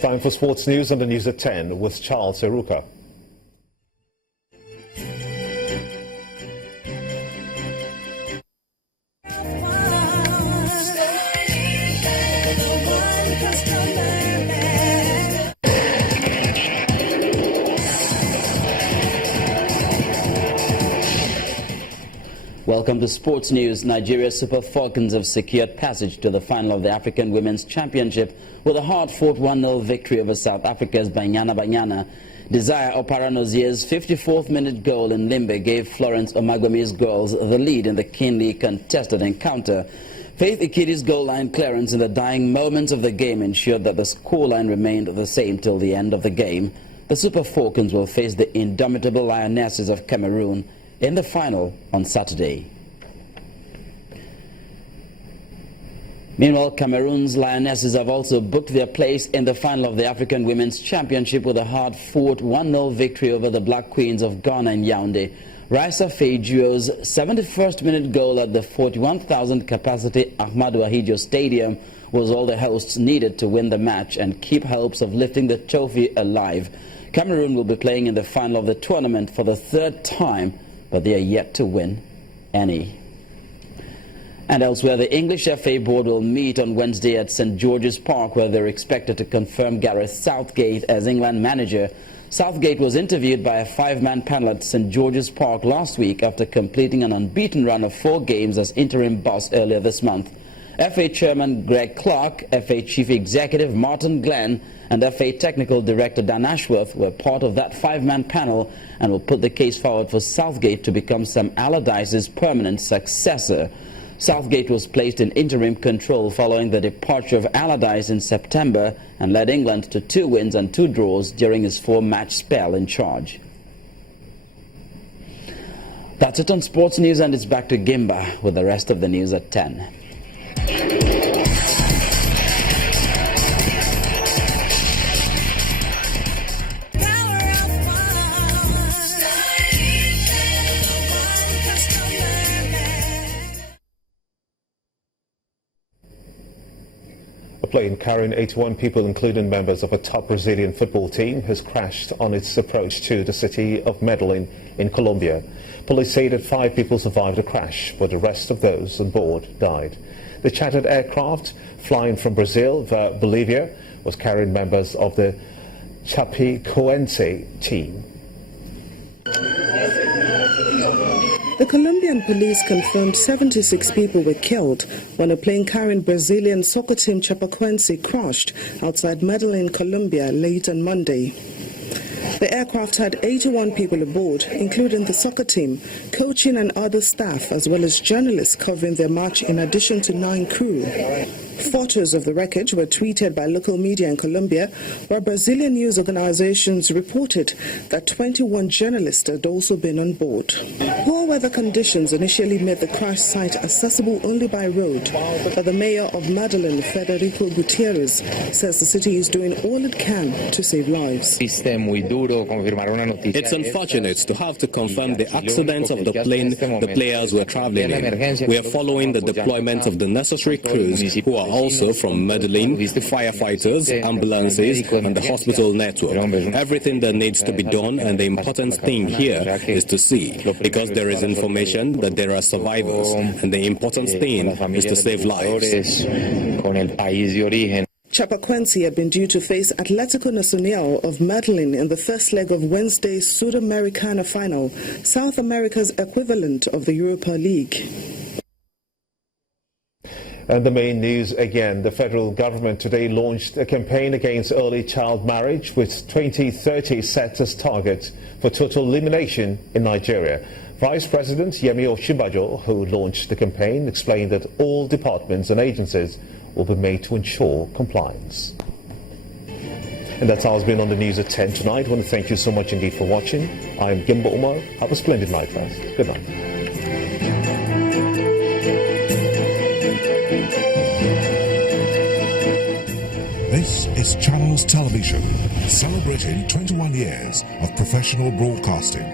time for sports news on the news at 10 with Charles Eruka. Welcome to Sports News. Nigeria's Super Falcons have secured passage to the final of the African Women's Championship with a hard-fought 1-0 victory over South Africa's Banyana. Desire Oparanozier's 54th-minute goal in Limbe gave Florence Omagwemi's girls the lead in the keenly contested encounter. Faith Ikidi's goal line clearance in the dying moments of the game ensured that the scoreline remained the same till the end of the game. The Super Falcons will face the indomitable Lionesses of Cameroon in the final on Saturday. Meanwhile, Cameroon's Lionesses have also booked their place in the final of the African Women's Championship with a hard-fought 1-0 victory over the Black Queens of Ghana and Yaoundé. Raisa Fejuo's 71st-minute goal at the 41,000-capacity Ahmadou Ahidjo Stadium was all the hosts needed to win the match and keep hopes of lifting the trophy alive. Cameroon will be playing in the final of the tournament for the third time, but they are yet to win any. And elsewhere, the English FA board will meet on Wednesday at St. George's Park, where they're expected to confirm Gareth Southgate as England manager. Southgate was interviewed by a 5-man panel at St. George's Park last week after completing an unbeaten run of 4 games as interim boss earlier this month. FA Chairman Greg Clark, FA Chief Executive Martin Glenn, and FA Technical Director Dan Ashworth were part of that 5-man panel and will put the case forward for Southgate to become Sam Allardyce's permanent successor. Southgate was placed in interim control following the departure of Allardyce in September and led England to 2 wins and 2 draws during his 4-match spell in charge. That's it on Sports News, and it's back to Gimba with the rest of the news at 10. A plane carrying 81 people, including members of a top Brazilian football team, has crashed on its approach to the city of Medellin in Colombia. Police say that 5 people survived the crash, but the rest of those on board died. The chartered aircraft, flying from Brazil via Bolivia, was carrying members of the Chapecoense team. The Colombian police confirmed 76 people were killed when a plane carrying Brazilian soccer team Chapecoense crashed outside Medellin, Colombia, late on Monday. The aircraft had 81 people aboard, including the soccer team, coaching and other staff, as well as journalists covering their match, in addition to 9 crew. Photos of the wreckage were tweeted by local media in Colombia, where Brazilian news organizations reported that 21 journalists had also been on board. Poor weather conditions initially made the crash site accessible only by road, but the mayor of Medellin, Federico Gutierrez, says the city is doing all it can to save lives. It's unfortunate to have to confirm the accident of the plane the players were traveling in. We are following the deployment of the necessary crews who are also from Medellin, firefighters, ambulances, and the hospital network. Everything that needs to be done, and the important thing here is to see, because there is information that there are survivors, and the important thing is to save lives. Chapecoense had been due to face Atlético Nacional of Medellin in the first leg of Wednesday's Sudamericana final, South America's equivalent of the Europa League. And the main news again, the federal government today launched a campaign against early child marriage with 2030 set as target for total elimination in Nigeria. Vice President Yemi Osinbajo, who launched the campaign, explained that all departments and agencies will be made to ensure compliance. And that's how it's been on the news at 10 tonight. I want to thank you so much indeed for watching. I'm Gimba Umar. Have a splendid night, guys. Good night. This is Channels Television, celebrating 21 years of professional broadcasting.